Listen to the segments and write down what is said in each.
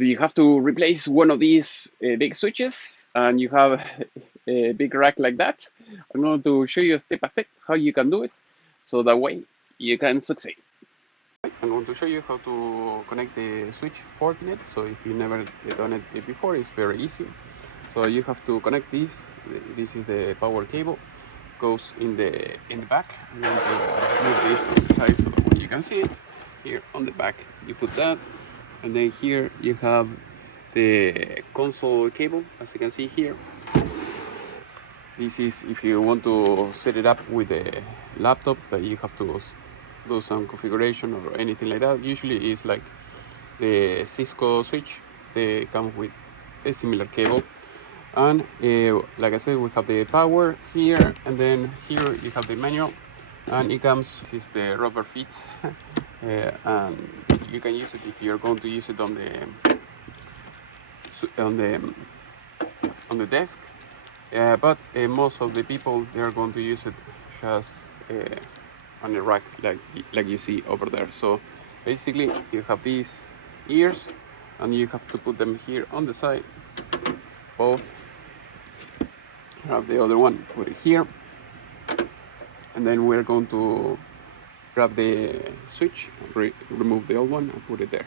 you have to replace one of these big switches, and you have a big rack like that. I'm going to show you step by step how you can do it, so that way you can succeed. I'm going to show you how to connect the switch Fortinet. So if you never done it before, it's very easy. So you have to connect this. This is the power cable. Goes in the back. I'm going to move this on the side so that way you can see it. Here on the back, you put that, and then here you have the console cable, as you can see here. This is if you want to set it up with a laptop, that you have to do some configuration or anything like that. Usually it's like the Cisco switch, they come with a similar cable. And like I said, we have the power here, and then here you have the manual, and it comes, this is the rubber feet. And you can use it if you're going to use it on the desk. But most of the people, they are going to use it just on a rack, like you see over there. So basically you have these ears, and you have to put them here on the side, both. Grab the other one, put it here, and then we're going to grab the switch, remove the old one, and put it there.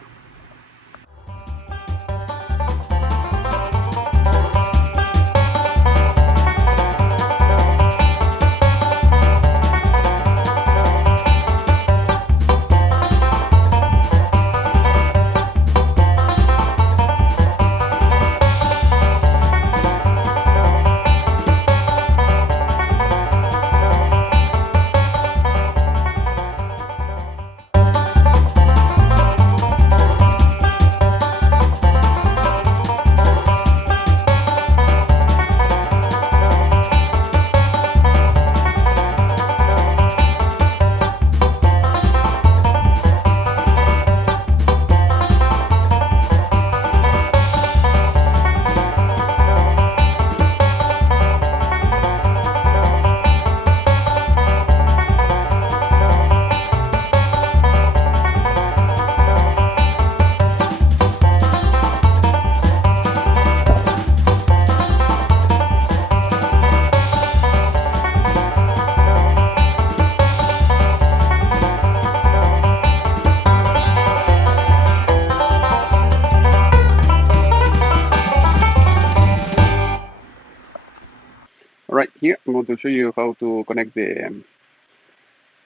Alright, here I'm going to show you how to connect the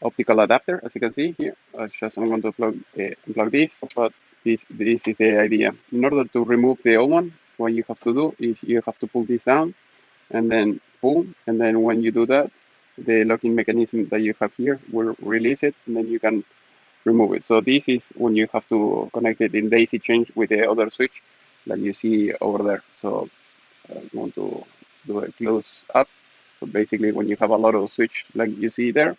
optical adapter. As you can see here, I'm going to plug this, but this is the idea. In order to remove the old one, what you have to do is you have to pull this down, and then pull, and then when you do that, the locking mechanism that you have here will release it, and then you can remove it. So this is when you have to connect it in daisy chain with the other switch, like you see over there. So I'm going to do a close up. So basically, when you have a lot of switch like you see there,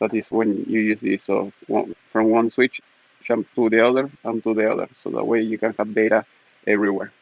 that is when you use this. So from one switch, jump to the other and to the other. So that way you can have data everywhere.